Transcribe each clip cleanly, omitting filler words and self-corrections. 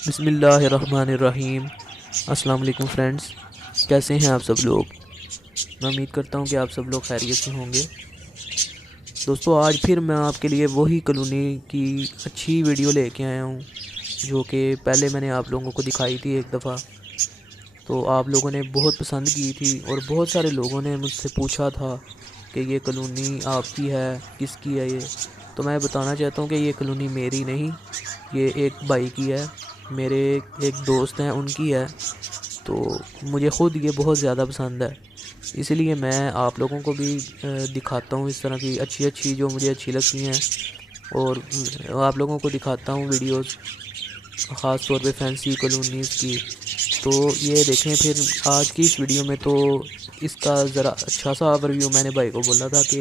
बिस्मिल्लाहिर्रहमानिर्रहीम। अस्सलाम वालेकुम फ्रेंड्स, कैसे हैं आप सब लोग। मैं उम्मीद करता हूं कि आप सब लोग खैरियत से होंगे। दोस्तों, आज फिर मैं आपके लिए वही कॉलोनी की अच्छी वीडियो लेके आया हूं जो कि पहले मैंने आप लोगों को दिखाई थी एक दफ़ा। तो आप लोगों ने बहुत पसंद की थी और बहुत सारे लोगों ने मुझसे पूछा था कि ये कॉलोनी आपकी है, किसकी है ये। तो मैं बताना चाहता हूँ कि ये कॉलोनी मेरी नहीं, ये एक भाई की है, मेरे एक दोस्त हैं उनकी है। तो मुझे ख़ुद ये बहुत ज़्यादा पसंद है, इसलिए मैं आप लोगों को भी दिखाता हूँ इस तरह की अच्छी अच्छी जो मुझे अच्छी लगती हैं। और आप लोगों को दिखाता हूँ वीडियोस, ख़ास तौर पे फैंसी कॉलोनीज़ की। तो ये देखें फिर आज की इस वीडियो में। तो इसका ज़रा अच्छा सा ओवरव्यू मैंने भाई को बोला था कि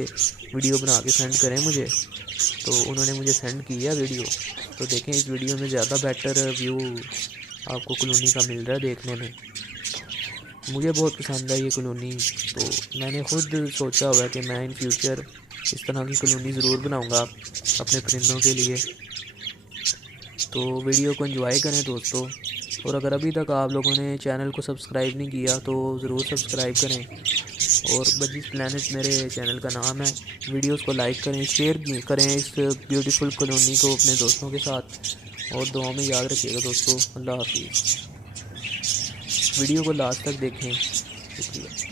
वीडियो बना के सेंड करें मुझे, तो उन्होंने मुझे सेंड किया वीडियो। तो देखें इस वीडियो में ज़्यादा बेटर व्यू आपको कॉलोनी का मिल रहा है देखने में। मुझे बहुत पसंद है ये कॉलोनी। तो मैंने ख़ुद सोचा हुआ है कि मैं इन फ्यूचर इस तरह की कॉलोनी ज़रूर बनाऊंगा अपने परिंदों के लिए। तो वीडियो को एंजॉय करें दोस्तों। और अगर अभी तक आप लोगों ने चैनल को सब्सक्राइब नहीं किया तो ज़रूर सब्सक्राइब करें। और बजीज प्लैनेट मेरे चैनल का नाम है। वीडियोस को लाइक करें, शेयर करें इस ब्यूटीफुल कॉलोनी को अपने दोस्तों के साथ। और दुआ में याद रखिएगा दोस्तों। अल्लाह हाफिज़। वीडियो को लास्ट तक देखें। शुक्रिया।